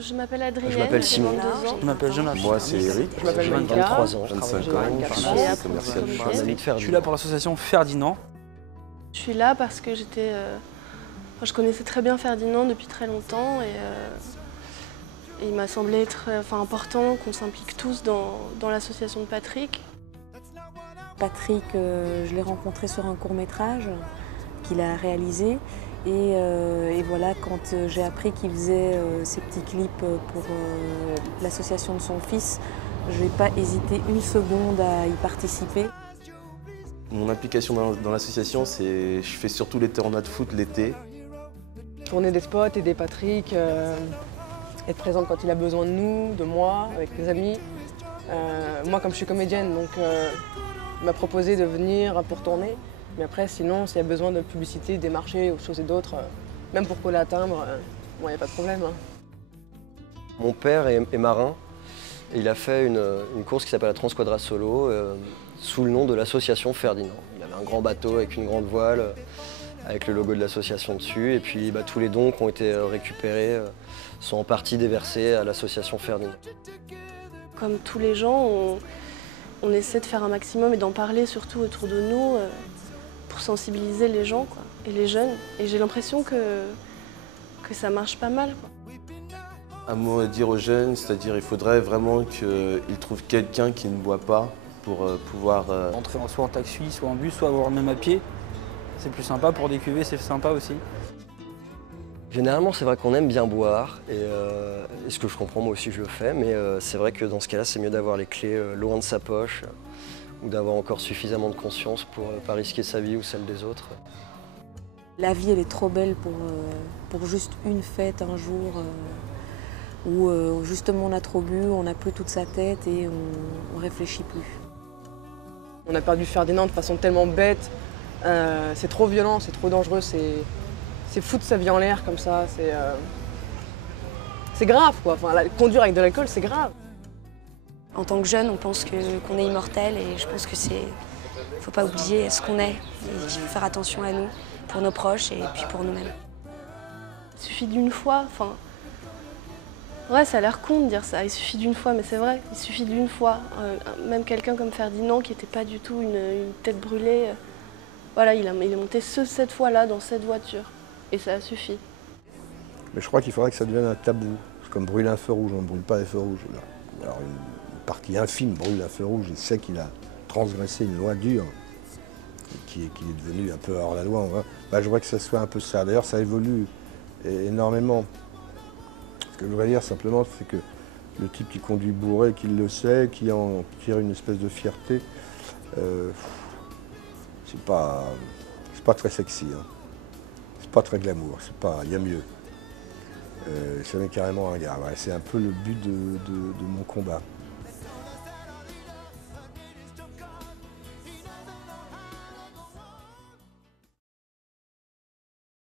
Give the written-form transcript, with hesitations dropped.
Je m'appelle Adrienne. Je m'appelle Simon. j'ai 22 ans. Je m'appelle Jonathan. Moi, c'est Eric. Je m'appelle J'ai Monica. 23 ans. 25 ans. Je suis Commercial. Je suis un ami de Ferdinand. Je suis là pour l'association Ferdinand. Je suis là parce que je connaissais très bien Ferdinand depuis très longtemps et il m'a semblé important qu'on s'implique tous dans l'association de Patrick. Patrick, je l'ai rencontré sur un court-métrage qu'il a réalisé. Et voilà, quand j'ai appris qu'il faisait ces petits clips pour l'association de son fils, je n'ai pas hésité une seconde à y participer. Mon implication dans l'association, c'est je fais surtout les tournois de foot l'été. Tourner des spots, aider Patrick, être présente quand il a besoin de nous, de moi, avec mes amis. Moi, comme je suis comédienne, donc il m'a proposé de venir pour tourner. Mais après, sinon, s'il y a besoin de publicité, des marchés ou choses et d'autres, même pour coller à timbre, il n'y a pas de problème. Mon père est marin et il a fait une course qui s'appelle la Transquadra Solo sous le nom de l'association Ferdinand. Il avait un grand bateau avec une grande voile, avec le logo de l'association dessus. Et puis tous les dons qui ont été récupérés sont en partie déversés à l'association Ferdinand. Comme tous les gens, on essaie de faire un maximum et d'en parler surtout autour de nous pour sensibiliser les gens et les jeunes. Et j'ai l'impression que ça marche pas mal. Un mot à dire aux jeunes, c'est-à-dire il faudrait vraiment qu'ils trouvent quelqu'un qui ne boit pas pour pouvoir... Entrer soit en taxi, soit en bus, soit avoir même à pied. C'est plus sympa pour des cuvées, c'est sympa aussi. Généralement, c'est vrai qu'on aime bien boire, et ce que je comprends, moi aussi je le fais, mais c'est vrai que dans ce cas-là, c'est mieux d'avoir les clés loin de sa poche, ou d'avoir encore suffisamment de conscience pour ne pas risquer sa vie ou celle des autres. La vie, elle est trop belle pour juste une fête un jour où justement on a trop bu, on n'a plus toute sa tête et on réfléchit plus. On a perdu Ferdinand de façon tellement bête. C'est trop violent, c'est trop dangereux, c'est foutre sa vie en l'air comme ça. C'est grave, quoi. Enfin, conduire avec de l'alcool, c'est grave. En tant que jeune, on pense qu'on est immortel et je pense que faut pas oublier ce qu'on est. Il faut faire attention à nous, pour nos proches et puis pour nous-mêmes. Il suffit d'une fois, ouais, ça a l'air con de dire ça, il suffit d'une fois, mais c'est vrai, il suffit d'une fois. Même quelqu'un comme Ferdinand, qui n'était pas du tout une tête brûlée, voilà, il est monté cette fois-là dans cette voiture, et ça a suffi. Mais je crois qu'il faudrait que ça devienne un tabou. C'est comme brûler un feu rouge, on ne brûle pas les feux rouges. Là. Alors une partie infime brûle un feu rouge, il sait qu'il a transgressé une loi dure, qu'il est devenu un peu hors la loi. Je voudrais que ça soit un peu ça. D'ailleurs, ça évolue énormément. Ce que je voudrais dire simplement, c'est que le type qui conduit bourré, qui le sait, qui en tire une espèce de fierté, c'est pas très sexy. Hein. C'est pas très glamour, il y a mieux. C'est carrément un gars. Ouais, c'est un peu le but de mon combat.